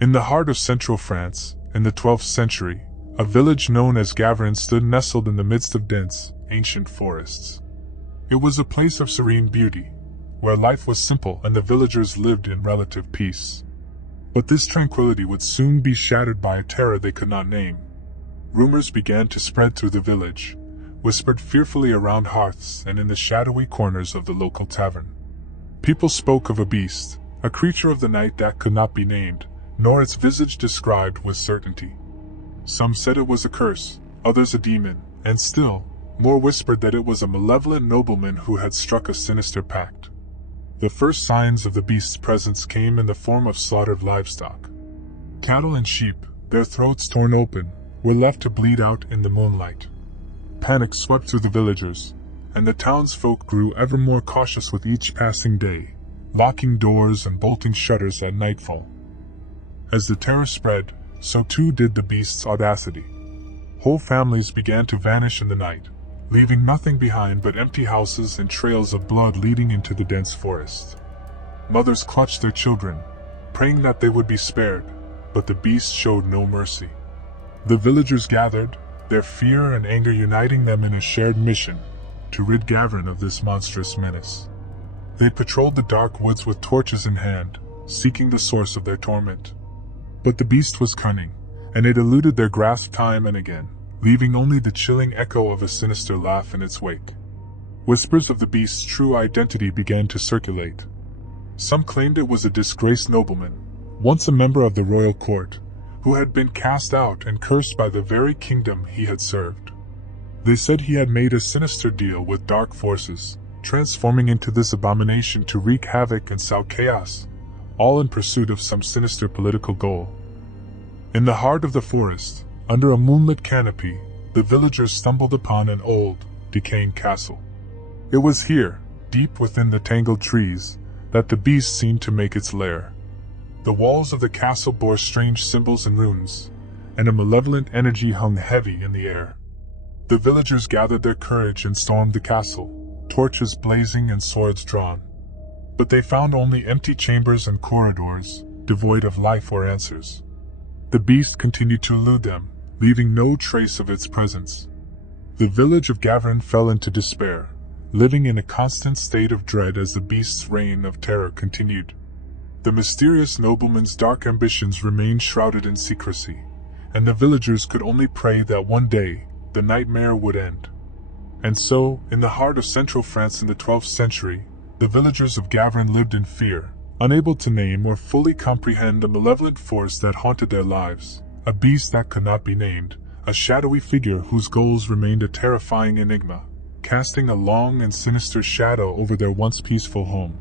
In the heart of central France, in the 12th century, a village known as Gavronne stood nestled in the midst of dense, ancient forests. It was a place of serene beauty, where life was simple and the villagers lived in relative peace. But this tranquility would soon be shattered by a terror they could not name. Rumors began to spread through the village, whispered fearfully around hearths and in the shadowy corners of the local tavern. People spoke of a beast, a creature of the night that could not be named, nor its visage described with certainty. Some said it was a curse, others a demon, and still more whispered that it was a malevolent nobleman who had struck a sinister pact. The first signs of the beast's presence came in the form of slaughtered livestock. Cattle and sheep, their throats torn open, were left to bleed out in the moonlight. Panic swept through the villagers, and the townsfolk grew ever more cautious with each passing day, locking doors and bolting shutters at nightfall. As the terror spread, so too did the beast's audacity. Whole families began to vanish in the night, leaving nothing behind but empty houses and trails of blood leading into the dense forest. Mothers clutched their children, praying that they would be spared, but the beast showed no mercy. The villagers gathered, their fear and anger uniting them in a shared mission to rid Gavronne of this monstrous menace. They patrolled the dark woods with torches in hand, seeking the source of their torment. But the beast was cunning, and it eluded their grasp time and again, leaving only the chilling echo of a sinister laugh in its wake. Whispers of the beast's true identity began to circulate. Some claimed it was a disgraced nobleman, once a member of the royal court, who had been cast out and cursed by the very kingdom he had served. They said he had made a sinister deal with dark forces, transforming into this abomination to wreak havoc and sow chaos, all in pursuit of some sinister political goal. In the heart of the forest, under a moonlit canopy, the villagers stumbled upon an old, decaying castle. It was here, deep within the tangled trees, that the beast seemed to make its lair. The walls of the castle bore strange symbols and runes, and a malevolent energy hung heavy in the air. The villagers gathered their courage and stormed the castle, torches blazing and swords drawn. But they found only empty chambers and corridors, devoid of life or answers. The beast continued to elude them, leaving no trace of its presence. The village of Gavronne fell into despair, living in a constant state of dread as the beast's reign of terror continued. The mysterious nobleman's dark ambitions remained shrouded in secrecy, and the villagers could only pray that one day the nightmare would end. And so, in the heart of central France in the 12th century, the villagers of Gavronne lived in fear, unable to name or fully comprehend the malevolent force that haunted their lives, a beast that could not be named, a shadowy figure whose goals remained a terrifying enigma, casting a long and sinister shadow over their once peaceful home.